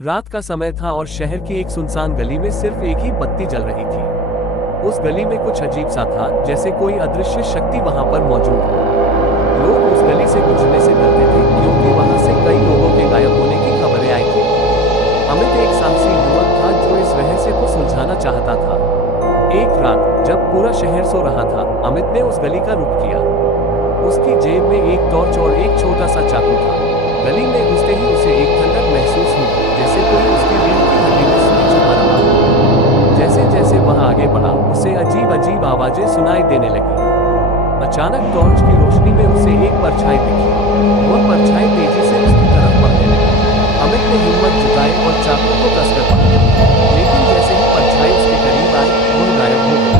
रात का समय था और शहर की एक सुनसान गली में सिर्फ एक ही बत्ती जल रही थी। उस गली में कुछ अजीब सा था, जैसे कोई अदृश्य शक्ति वहां पर मौजूद हो। लोग उस गली से गुजरने से डरते थे, क्योंकि वहां से कई लोगों के गायब होने की खबरें आई थी। अमित एक साहसी युवक था जो इस रहस्य को सुलझाना चाहता था। एक रात जब पूरा शहर सो रहा था, अमित ने उस गली का रुख किया। उसकी जेब में एक टॉर्च और एक छोटा सा चाकू था। गली में घुसते ही उसे एक ठंडक महसूस हुई, जैसे कोई उसकी रीढ़ की हड्डी में सुई चुभा रहा हो। जैसे जैसे वह आगे बढ़ा, उसे अजीब अजीब आवाजें सुनाई देने लगी। अचानक टॉर्च की रोशनी में उसे एक परछाई दिखी। वह परछाई तेजी से उसकी तरफ बढ़ने लगी। अमित ने हिम्मत जुटाई और चाकू को कसकर पकड़ा, लेकिन जैसे ही परछाई उसके करीब आई, वह गायब हो गई।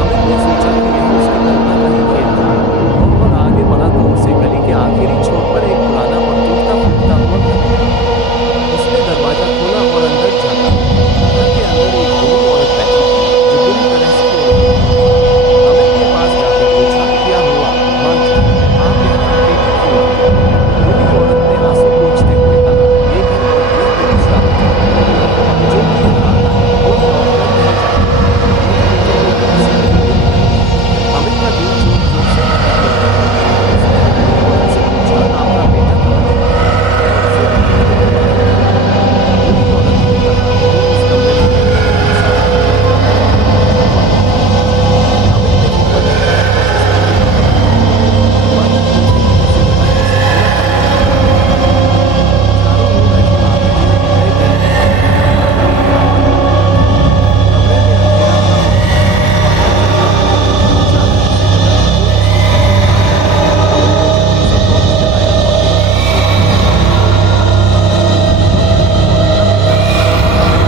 अमित ने सोचा कि यह उसकी कल्पना का ही खेल था। वह आगे बढ़ा तो उसे गली के आखिरी छोर पर एक पुराना और टूटता फूटता हुआ घर मिला। उसने दरवाजा खोला और अंदर झांका। घर के अंदर एक बूढ़ी औरत बैठी थी, जो बुरी तरह से रो रही थी। अमित के पास जाकर पूछा, क्या हुआ माँ जी, आप यहाँ अकेली क्यों हैं? बूढ़ी औरत ने आंसू पोंछते हुए कहा, ये घर और यह मेरी श्राप है। जो भी यहाँ आता है, वो लौट कर नहीं जाता। यह बेटे को भी किसी गली में मिला। अमित का दिल जोर जोर से धड़कने लगा। उसने बूढ़ी औरत से पूछा, आपका बेटा कहाँ है? मैं उसे ढूंढने को तैयार हूँ। बूढ़ी औरत ने कहा, वो उस कमरे में है, अपने साथ लेकर आ जाओ। अमित ने हिम्मत जुटाई और उस कमरे की तरफ बढ़ा। दरवाजा खोलते ही उसे लगा जैसे पूरा कमरा ठंडा हो रहा है। चारों ओर अजीब आवाजें, नए गंध और धीमी आवाजें बराबर हो रही थी। कमरे में अंधेरा था और अमित वहां चलता गया। अचानक उसे लगा कि कोई उसके पीछे खड़ा है। अमित ने जल्दी से टॉर्च जलाया और देखा कि वो बूढ़ी औरत नहीं थी। वह बूढ़ी औरत का बेटा था। अमित ने उसे धीरे दौड़ाने की कोशिश की, लेकिन वही कमरे था, वो धीरे धीरे सिकुड़ रहा था। उसने धीमी आवाज से कहा,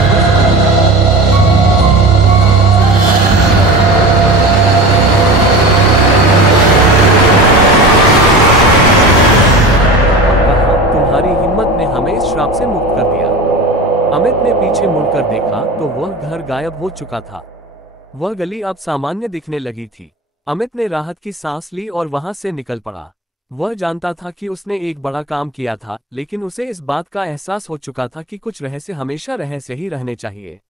बेटा, मैं घर पर हूँ, तुम यहाँ क्यों हो? बूढ़ी औरत ने उसे पीछे की तरफ खींचा, हाथ लिया और कहा, तुम्हारी हिम्मत ने हमें इस श्राप से मुक्त कर दिया। अमित ने पीछे मुड़कर देखा तो वह घर गायब हो चुका था। वह गली अब सामान्य दिखने लगी थी। अमित ने राहत की सांस ली और वहां से निकल पड़ा। वह जानता था कि उसने एक बड़ा काम किया था, लेकिन उसे इस बात का एहसास हो चुका था कि कुछ रहस्य हमेशा रहस्य ही रहने चाहिए।